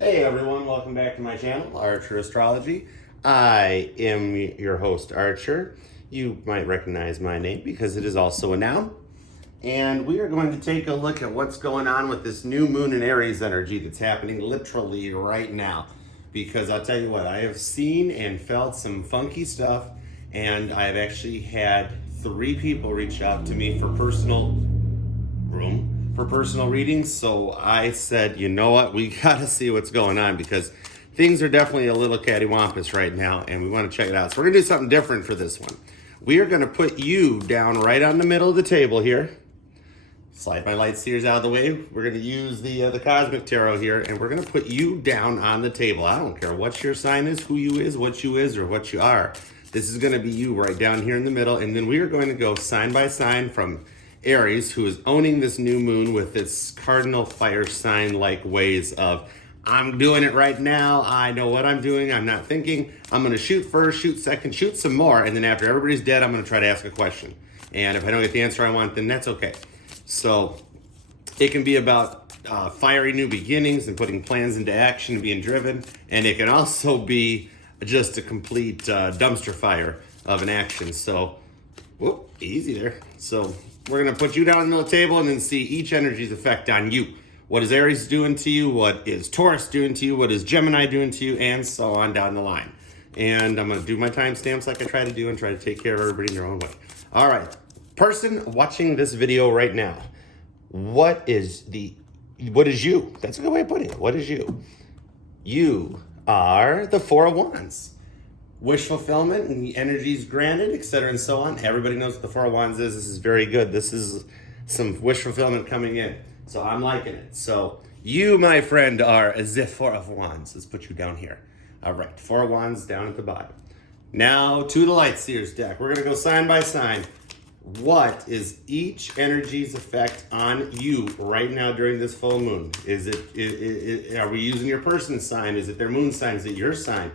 Hey everyone, welcome back to my channel, Archer Astrology. I am your host, Archer. You might recognize my name because it is also a noun. And we are going to take a look at what's going on with this new Moon in Aries energy that's happening literally right now. Because I'll tell you what, I have seen and felt some funky stuff, and I've actually had 3 people reach out to me for personal readings. So I said, you know what, we gotta see what's going on because things are definitely a little cattywampus right now and we want to check it out. So we're gonna do something different for this one. We are gonna put you down right on the middle of the table here. Slide my light seers out of the way. We're gonna use the Cosmic Tarot here, and we're gonna put you down on the table. I don't care what your sign is, who you is, what you is, or what you are. This is gonna be you right down here in the middle, and then we are going to go sign by sign from Aries, who is owning this new moon with its cardinal fire sign-like ways of, I'm doing it right now, I know what I'm doing, I'm not thinking, I'm gonna shoot first, shoot second, shoot some more, and then after everybody's dead, I'm gonna try to ask a question. And if I don't get the answer I want, then that's okay. So it can be about fiery new beginnings and putting plans into action and being driven, and it can also be just a complete dumpster fire of an action. So, whoop, easy there. So we're gonna put you down in the middle of the table and then see each energy's effect on you. What is Aries doing to you? What is Taurus doing to you? What is Gemini doing to you? And so on down the line. And I'm gonna do my timestamps like I try to do and try to take care of everybody in their own way. All right, person watching this video right now, what is you? That's a good way of putting it. What is you? You are the Four of Wands. Wish fulfillment and the energies granted, etc. and so on. Everybody knows what the Four of Wands is. This is very good. This is some wish fulfillment coming in. So I'm liking it. So you, my friend, are the Four of Wands. Let's put you down here. All right, Four of Wands down at the bottom. Now to the Light Seers deck. We're gonna go sign by sign. What is each energy's effect on you right now during this full moon? Are we using your person's sign? Is it their moon sign? Is it your sign?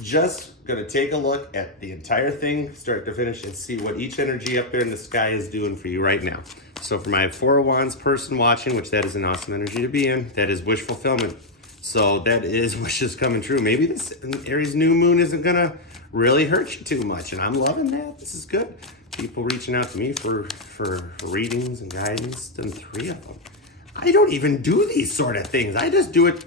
Just gonna take a look at the entire thing, start to finish, and see what each energy up there in the sky is doing for you right now. So for my Four of Wands person watching, which that is an awesome energy to be in, that is wish fulfillment. So that is wishes coming true. Maybe this Aries new moon isn't gonna really hurt you too much, and I'm loving that. This is good. People reaching out to me for readings and guidance, done 3 of them. I don't even do these sort of things. I just do it.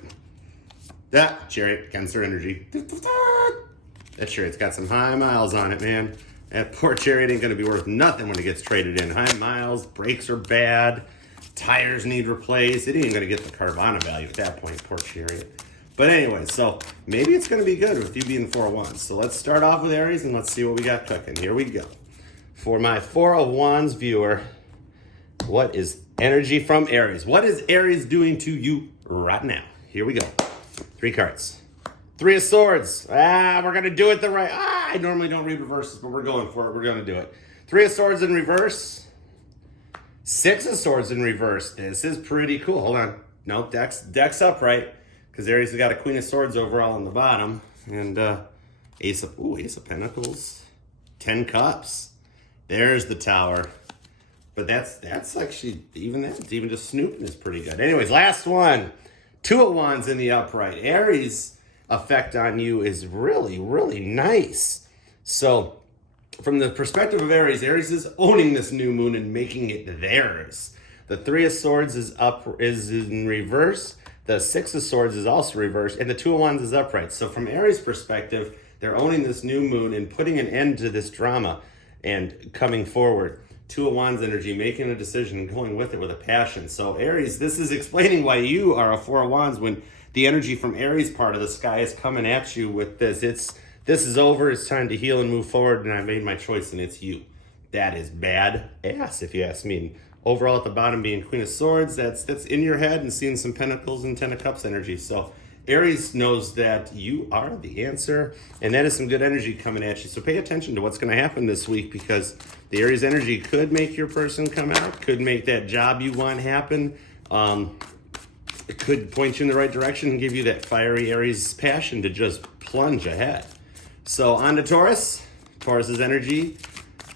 That Chariot, Cancer energy. That Chariot's got some high miles on it, man. That poor Chariot ain't gonna be worth nothing when it gets traded in. High miles, brakes are bad, tires need replaced. It ain't gonna get the Carvana value at that point, poor Chariot. But anyway, so maybe it's gonna be good with you being the Four of Wands. So let's start off with Aries and let's see what we got cooking. Here we go. For my Four of Wands viewer, what is energy from Aries? What is Aries doing to you right now? Here we go. 3 cards. 3 of Swords. We're gonna do it the right. I normally don't read reverses, but we're going for it. We're gonna do it. 3 of Swords in reverse. 6 of Swords in reverse. This is pretty cool. Hold on. Nope, deck's upright because Aries has got a Queen of Swords overall on the bottom, and Ace of Pentacles, 10 Cups. There's the Tower. But that's actually even just snooping is pretty good. Anyways, last one. 2 of Wands in the upright. Aries effect on you is really, really nice. So from the perspective of Aries, Aries is owning this new moon and making it theirs. The 3 of Swords is in reverse. The 6 of Swords is also reversed, and the 2 of Wands is upright. So from Aries' perspective, they're owning this new moon and putting an end to this drama and coming forward. 2 of Wands energy, making a decision and going with it with a passion. So Aries, this is explaining why you are a 4 of Wands when the energy from Aries part of the sky is coming at you with this. This is over, it's time to heal and move forward, and I made my choice and it's you. That is bad ass, if you ask me. And overall at the bottom being Queen of Swords, that's in your head, and seeing some Pentacles and 10 of Cups energy. So Aries knows that you are the answer, and that is some good energy coming at you. So pay attention to what's going to happen this week, because the Aries energy could make your person come out, could make that job you want happen. It could point you in the right direction and give you that fiery Aries passion to just plunge ahead. So on to Taurus. Taurus's energy,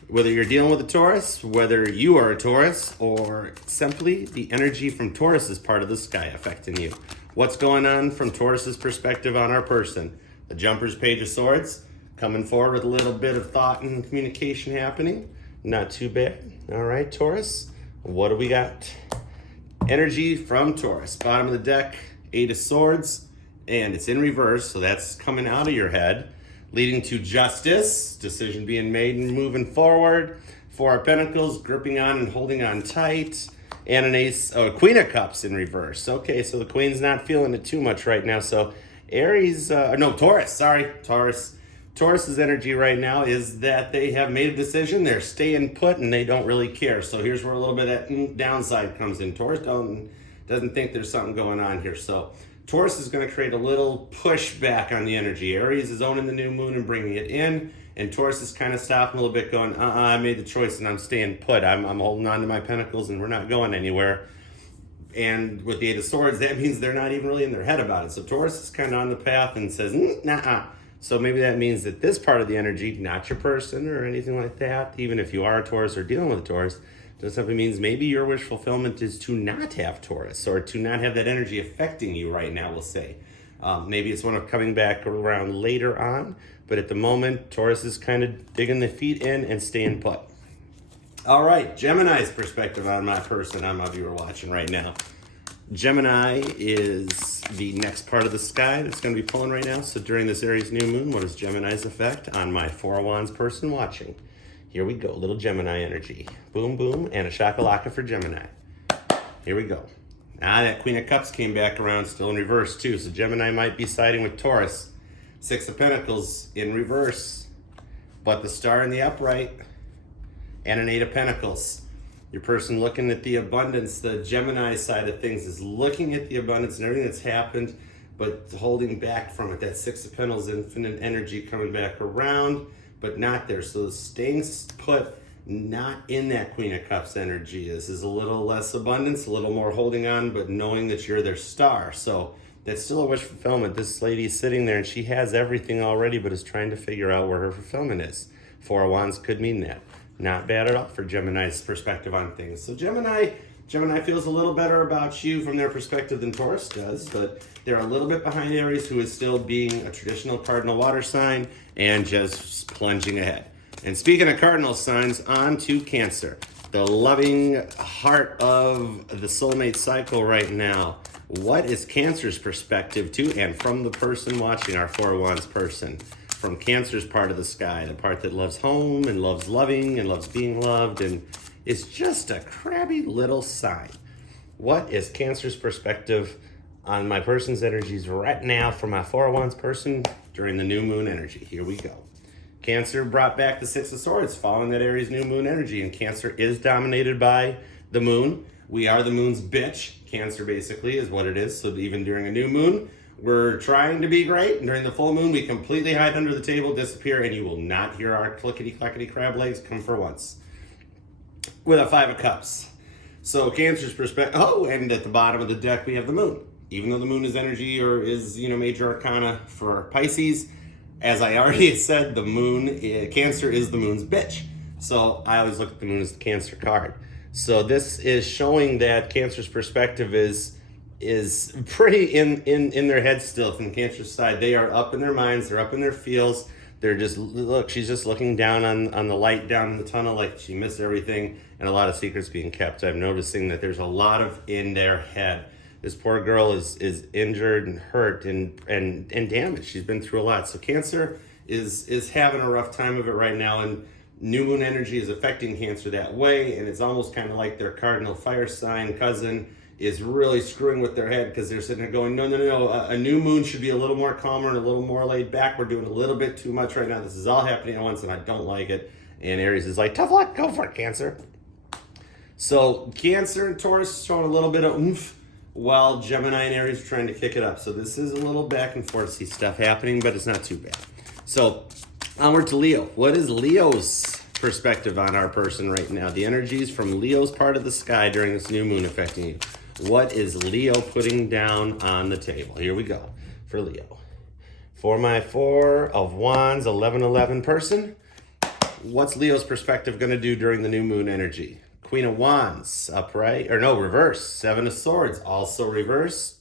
whether you're dealing with a Taurus, whether you are a Taurus, or simply the energy from Taurus is part of the sky affecting you. What's going on from Taurus's perspective on our person? The Jumper's Page of Swords, coming forward with a little bit of thought and communication happening. Not too bad. All right, Taurus, what do we got? Energy from Taurus. Bottom of the deck, Eight of Swords, and it's in reverse, so that's coming out of your head, leading to justice, decision being made and moving forward. Four of Pentacles, gripping on and holding on tight. And an ace, Queen of Cups in reverse. Okay, so the Queen's not feeling it too much right now. So Taurus. Taurus's energy right now is that they have made a decision. They're staying put and they don't really care. So here's where a little bit of that downside comes in. Taurus doesn't think there's something going on here. So Taurus is going to create a little pushback on the energy. Aries is owning the new moon and bringing it in. And Taurus is kind of stopping a little bit going, I made the choice and I'm staying put. I'm holding on to my pentacles and we're not going anywhere. And with the Eight of Swords, that means they're not even really in their head about it. So Taurus is kind of on the path and says, nah. So maybe that means that this part of the energy, not your person or anything like that, even if you are a Taurus or dealing with a Taurus, just simply means maybe your wish fulfillment is to not have Taurus or to not have that energy affecting you right now, we'll say. Maybe it's one of coming back around later on, but at the moment, Taurus is kind of digging the feet in and staying put. All right, Gemini's perspective on my person, on my viewer watching right now. Gemini is the next part of the sky that's going to be pulling right now. So during this Aries new moon, what is Gemini's effect on my Four of Wands person watching? Here we go, little Gemini energy. Boom, boom, and a shakalaka for Gemini. Here we go. That Queen of Cups came back around, still in reverse too. So Gemini might be siding with Taurus. Six of Pentacles in reverse, but the Star in the upright, and an Eight of Pentacles. Your person looking at the abundance, the Gemini side of things is looking at the abundance and everything that's happened, but holding back from it. That Six of Pentacles, infinite energy coming back around, but not there. So staying put, not in that Queen of Cups energy. This is a little less abundance, a little more holding on, but knowing that you're their star. So that's still a wish fulfillment. This lady's sitting there and she has everything already, but is trying to figure out where her fulfillment is. Four of Wands could mean that. Not bad at all for Gemini's perspective on things. So Gemini feels a little better about you from their perspective than Taurus does, but they're a little bit behind Aries, who is still being a traditional cardinal water sign and just plunging ahead. And speaking of cardinal signs, on to Cancer. The loving heart of the soulmate cycle right now. What is Cancer's perspective to and from the person watching, our Four of Wands person? From Cancer's part of the sky, the part that loves home and loves loving and loves being loved and is just a crabby little sign. What is Cancer's perspective on my person's energies right now for my Four of Wands person during the new moon energy? Here we go. Cancer brought back the Six of Swords following that Aries new moon energy, and Cancer is dominated by the moon. We are the moon's bitch. Cancer basically is what it is. So even during a new moon, we're trying to be great. And during the full moon, we completely hide under the table, disappear, and you will not hear our clickety-clackety crab legs come for once. With a Five of Cups. So Cancer's perspective, and at the bottom of the deck, we have the moon. Even though the moon is energy or is, major arcana for Pisces, as I already said, the moon, Cancer is the moon's bitch. So I always look at the moon as the Cancer card. So this is showing that Cancer's perspective is pretty in their head still from Cancer's side. They are up in their minds, they're up in their feels. They're just, she's just looking down on the light down in the tunnel like she missed everything and a lot of secrets being kept. I'm noticing that there's a lot of in their head. This poor girl is injured and hurt and damaged. She's been through a lot. So Cancer is having a rough time of it right now, and new moon energy is affecting Cancer that way, and it's almost kind of like their cardinal fire sign cousin is really screwing with their head because they're sitting there going, no. A new moon should be a little more calmer and a little more laid back. We're doing a little bit too much right now. This is all happening at once, and I don't like it. And Aries is like, tough luck, go for it, Cancer. So Cancer and Taurus showing a little bit of oomph, while Gemini and Aries are trying to kick it up. So this is a little back and forth stuff happening, but it's not too bad. So onward to Leo. What is Leo's perspective on our person right now? The energies from Leo's part of the sky during this new moon affecting you. What is Leo putting down on the table? Here we go for Leo. For my Four of Wands, 11-11 person, what's Leo's perspective going to do during the new moon energy? Queen of Wands, upright, or no, reverse. Seven of Swords, also reverse.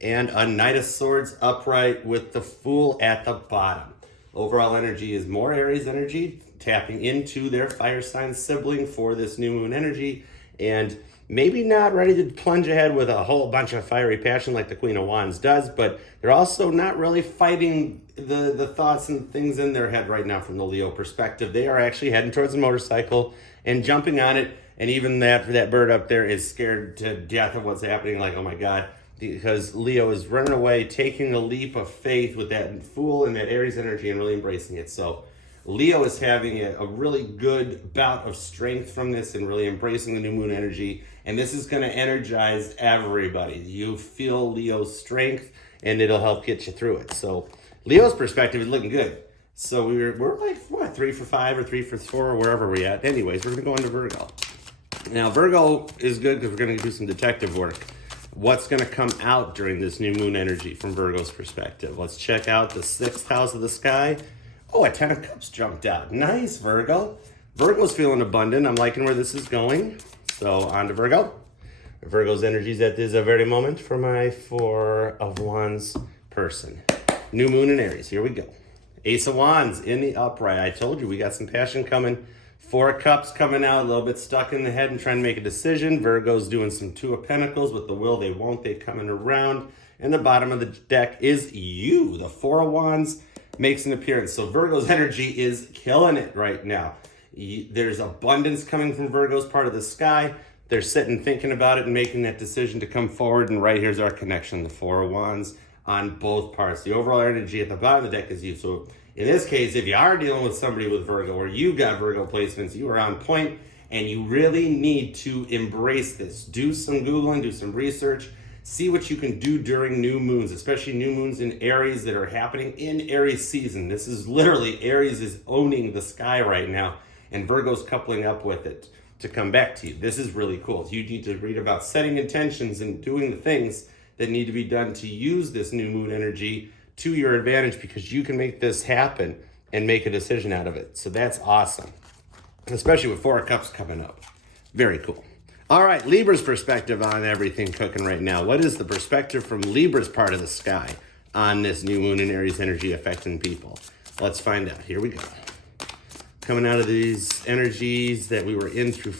and a Knight of Swords upright with the Fool at the bottom. Overall energy is more Aries energy, tapping into their fire sign sibling for this new moon energy, and maybe not ready to plunge ahead with a whole bunch of fiery passion like the Queen of Wands does, but they're also not really fighting the thoughts and things in their head right now from the Leo perspective. They are actually heading towards a motorcycle and jumping on it, and even that bird up there is scared to death of what's happening, like, oh my God, because Leo is running away, taking a leap of faith with that Fool and that Aries energy and really embracing it. So Leo is having a really good bout of strength from this and really embracing the new moon energy. And this is going to energize everybody. You feel Leo's strength and it'll help get you through it. So Leo's perspective is looking good. So we're like, what, 3 for 5 or 3 for 4 or wherever we're at. Anyways, we're going to go into Virgo. Now, Virgo is good because we're going to do some detective work. What's going to come out during this new moon energy from Virgo's perspective? Let's check out the 6th house of the sky. Oh, a 10 of Cups jumped out. Nice, Virgo. Virgo's feeling abundant. I'm liking where this is going. So on to Virgo. Virgo's energies at this very moment for my 4 of Wands person. New moon in Aries. Here we go. Ace of Wands in the upright. I told you we got some passion coming. 4 of Cups coming out, a little bit stuck in the head and trying to make a decision. Virgo's doing some 2 of Pentacles with the will they won't they coming around. And the bottom of the deck is you. The 4 of Wands makes an appearance. So Virgo's energy is killing it right now. There's abundance coming from Virgo's part of the sky. They're sitting thinking about it and making that decision to come forward. And right here's our connection, the 4 of Wands on both parts. The overall energy at the bottom of the deck is you. So in this case, if you are dealing with somebody with Virgo or you got Virgo placements, you are on point and you really need to embrace this. Do some Googling, do some research, see what you can do during new moons, especially new moons in Aries that are happening in Aries season. This is literally, Aries is owning the sky right now and Virgo's coupling up with it to come back to you. This is really cool. You need to read about setting intentions and doing the things that need to be done to use this new moon energy to your advantage, because you can make this happen and make a decision out of it. So that's awesome, especially with 4 of Cups coming up. Very cool. All right, Libra's perspective on everything cooking right now. What is the perspective from Libra's part of the sky on this new moon in Aries energy affecting people? Let's find out. Here we go. Coming out of these energies that we were in through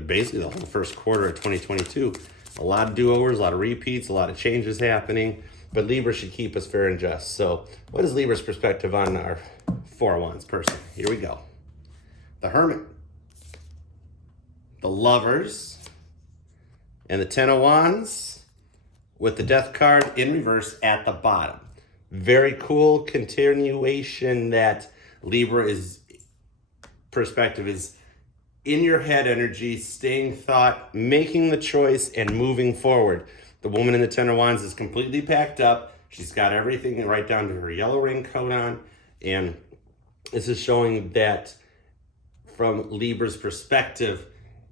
basically the whole first quarter of 2022. A lot of do-overs, a lot of repeats, a lot of changes happening. But Libra should keep us fair and just. So what is Libra's perspective on our 4 of Wands person? Here we go. The Hermit, the Lovers, and the 10 of Wands with the Death card in reverse at the bottom. Very cool continuation that Libra is perspective is in your head energy, staying thought, making the choice, and moving forward. The woman in the 10 of Wands is completely packed up. She's got everything right down to her yellow raincoat on. And this is showing that from Libra's perspective,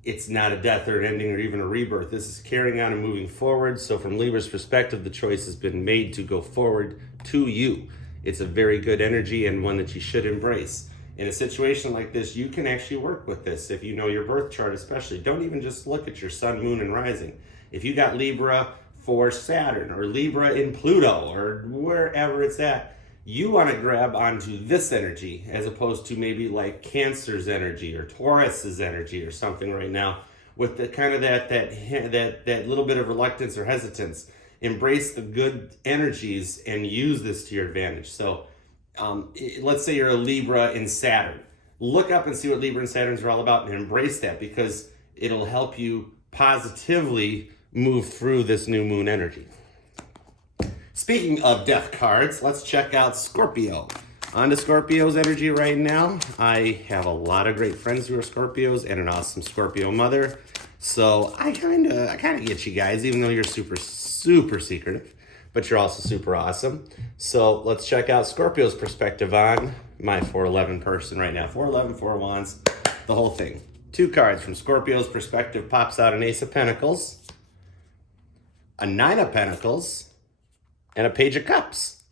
it's not a death or an ending or even a rebirth. This is carrying on and moving forward. So from Libra's perspective, the choice has been made to go forward to you. It's a very good energy and one that you should embrace. In a situation like this, you can actually work with this. If you know your birth chart especially, don't even just look at your sun, moon, and rising. If you got Libra for Saturn or Libra in Pluto or wherever it's at, you want to grab onto this energy as opposed to maybe like Cancer's energy or Taurus's energy or something right now with the kind of that little bit of reluctance or hesitance. Embrace the good energies and use this to your advantage. So let's say you're a Libra in Saturn. Look up and see what Libra and Saturns are all about and embrace that, because it'll help you positively move through this new moon energy. Speaking of death cards, let's check out Scorpio. On to Scorpio's energy right now. I have a lot of great friends who are Scorpios and an awesome Scorpio mother. So I kind of get you guys, even though you're super secretive, but you're also super awesome. So let's check out Scorpio's perspective on my 411 person right now. 411, 4 of Wands, the whole thing. 2 cards from Scorpio's perspective pops out an Ace of Pentacles, a 9 of Pentacles, and a Page of Cups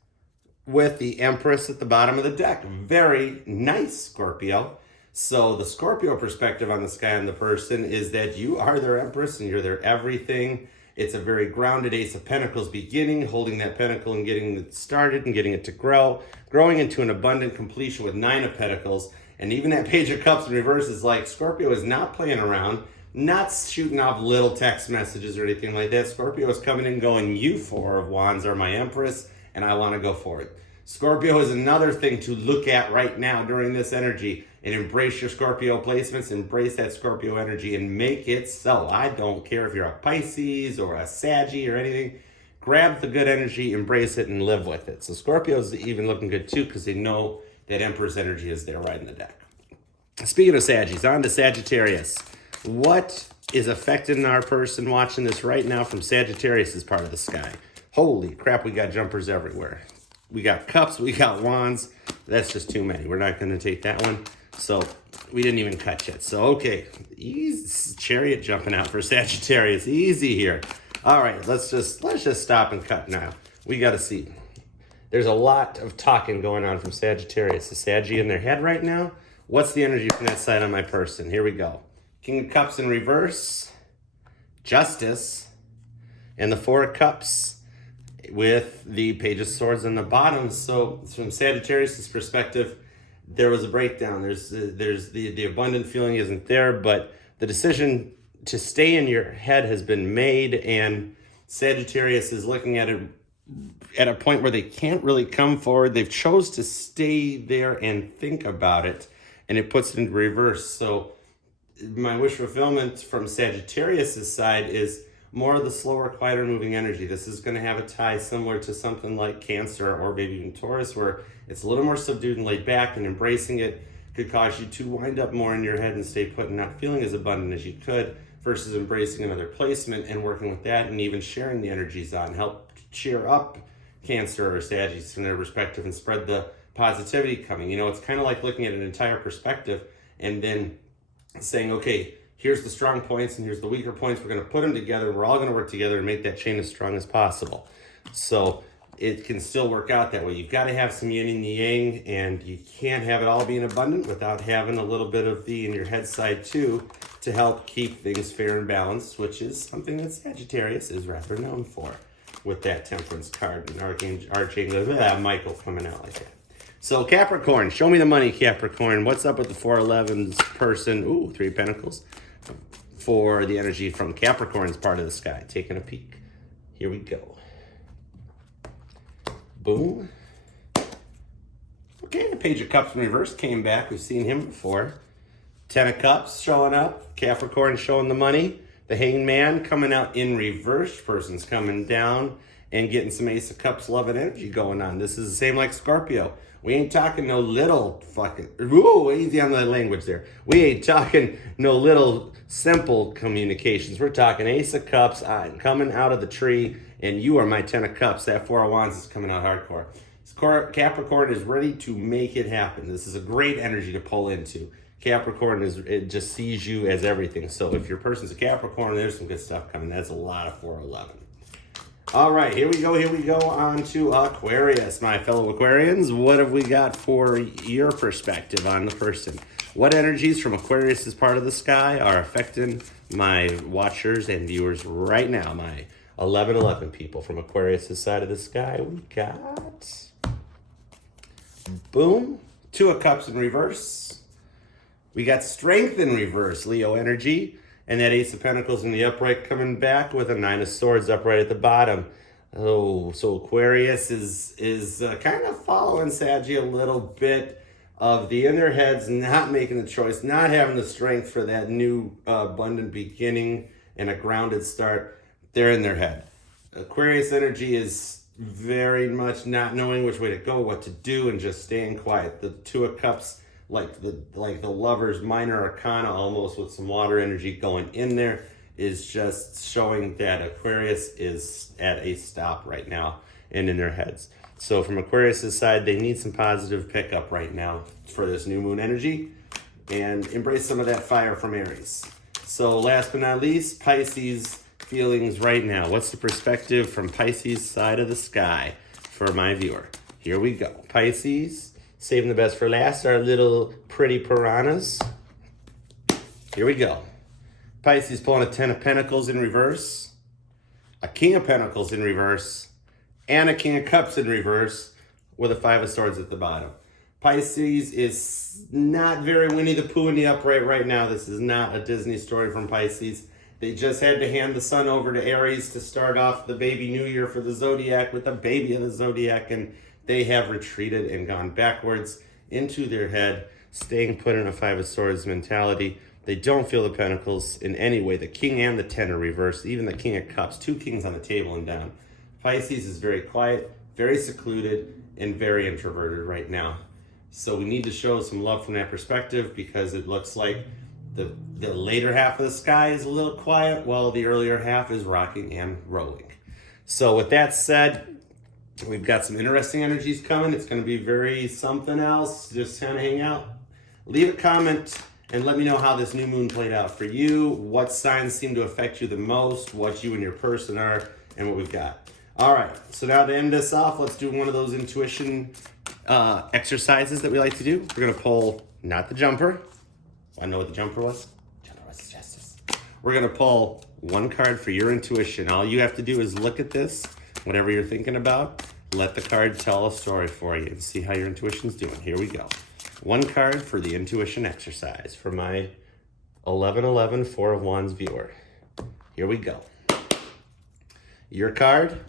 with the Empress at the bottom of the deck. Very nice, Scorpio. So the Scorpio perspective on the sky and the person is that you are their Empress and you're their everything. It's a very grounded Ace of Pentacles beginning, holding that pentacle and getting it started and getting it to grow, growing into an abundant completion with 9 of Pentacles. And even that Page of Cups in reverse is like Scorpio is not playing around, not shooting off little text messages or anything like that. Scorpio is coming in going, you 4 of Wands are my Empress, and I want to go for it. Scorpio is another thing to look at right now during this energy, and embrace your Scorpio placements, embrace that Scorpio energy and make it so. I don't care if you're a Pisces or a Saggy or anything. Grab the good energy, embrace it, and live with it. So Scorpio's even looking good too because they know that Empress energy is there right in the deck. Speaking of Saggies, on to Sagittarius. What is affecting our person watching this right now from Sagittarius as part of the sky? Holy crap, we got jumpers everywhere. We got cups, we got wands. That's just too many. We're not going to take that one. So we didn't even cut yet. So, okay, easy, chariot jumping out for Sagittarius. Easy here. All right, let's just stop and cut now. We got to see. There's a lot of talking going on from Sagittarius. The Saggy in their head right now. What's the energy from that side on my person? Here we go. King of Cups in reverse. Justice. And the 4 of Cups with the Page of Swords on the bottom. So from Sagittarius' perspective, there was a breakdown. There's the abundant feeling isn't there, but the decision to stay in your head has been made, and Sagittarius is looking at it at a point where they can't really come forward. They've chose to stay there and think about it, and it puts it into reverse. So my wish fulfillment from Sagittarius' side is more of the slower, quieter moving energy. This is going to have a tie similar to something like Cancer or maybe even Taurus, where it's a little more subdued and laid back, and embracing it could cause you to wind up more in your head and stay put and not feeling as abundant as you could, versus embracing another placement and working with that and even sharing the energies on. Help cheer up Cancer or Sagittarius from their perspective and spread the positivity coming. You know, it's kind of like looking at an entire perspective and then saying, okay, here's the strong points and here's the weaker points. We're going to put them together. We're all going to work together and make that chain as strong as possible. So it can still work out that way. You've got to have some yin and yang, and you can't have it all being abundant without having a little bit of the in your head side too, to help keep things fair and balanced, which is something that Sagittarius is rather known for, with that Temperance card and Archangel Michael coming out like that. So Capricorn, show me the money, Capricorn. What's up with the 411's person? Ooh, 3 of Pentacles for the energy from Capricorn's part of the sky. Taking a peek. Here we go. Boom. Okay, the Page of Cups in reverse came back. We've seen him before. 10 of Cups showing up. Capricorn showing the money. The Hanged Man coming out in reverse. Person's coming down and getting some Ace of Cups love and energy going on. This is the same like Scorpio. We ain't talking no little fucking... Ooh, easy on the language there. We ain't talking no little simple communications. We're talking Ace of Cups coming out of the tree, and you are my 10 of Cups. That 4 of Wands is coming out hardcore. Capricorn is ready to make it happen. This is a great energy to pull into. Capricorn it just sees you as everything. So if your person's a Capricorn, there's some good stuff coming. That's a lot of 411. All right, here we go on to Aquarius, my fellow Aquarians. What have we got for your perspective on the person? What energies from Aquarius as part of the sky are affecting my watchers and viewers right now? My 1111 people from Aquarius' side of the sky. We got, boom, 2 of Cups in reverse. We got Strength in reverse, Leo energy. And that Ace of Pentacles in the upright coming back with a 9 of Swords upright at the bottom. Oh, so Aquarius is kind of following Saggy a little bit of the in their heads, not making the choice, not having the strength for that new abundant beginning and a grounded start. They're in their head. Aquarius energy is very much not knowing which way to go, what to do, and just staying quiet. The 2 of Cups, like the Lover's minor arcana, almost with some water energy going in there, is just showing that Aquarius is at a stop right now and in their heads. So from Aquarius' side, they need some positive pickup right now for this new moon energy and embrace some of that fire from Aries. So last but not least, Pisces feelings right now. What's the perspective from Pisces' side of the sky for my viewer? Here we go. Pisces, saving the best for last, our little pretty piranhas. Here we go. Pisces pulling a 10 of Pentacles in reverse. a King of Pentacles in reverse, and a King of Cups in reverse with a Five of Swords at the bottom. Pisces is not very Winnie the Pooh in the upright right now. This is not a Disney story from Pisces. They just had to hand the sun over to Aries to start off the baby new year for the Zodiac with the baby of the Zodiac, and they have retreated and gone backwards into their head, staying put in a Five of Swords mentality. They don't feel the Pentacles in any way. The King and the Ten are reversed, even the King of Cups, two kings on the table and down. Pisces is very quiet, very secluded, and very introverted right now. So we need to show some love from that perspective, because it looks like the later half of the sky is a little quiet while the earlier half is rocking and rolling. So with that said, we've got some interesting energies coming. It's going to be very something else. Just kind of hang out. Leave a comment and let me know how this new moon played out for you, what signs seem to affect you the most, what you and your person are, and what we've got. All right, so now to end this off, let's do one of those intuition exercises that we like to do. We're going to pull, not the jumper. I know what the jumper was. Jumper was justice. We're going to pull one card for your intuition. All you have to do is look at this, whatever you're thinking about, let the card tell a story for you and see how your intuition's doing. Here we go. One card for the intuition exercise for my 1111 Four of Wands viewer. Here we go. Your card,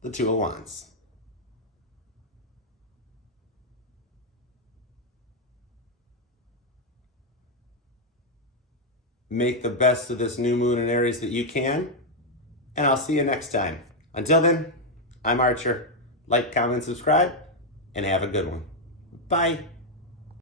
the Two of Wands. Make the best of this new moon in Aries that you can, and I'll see you next time. Until then, I'm Archer. Like, comment, subscribe, and have a good one. Bye.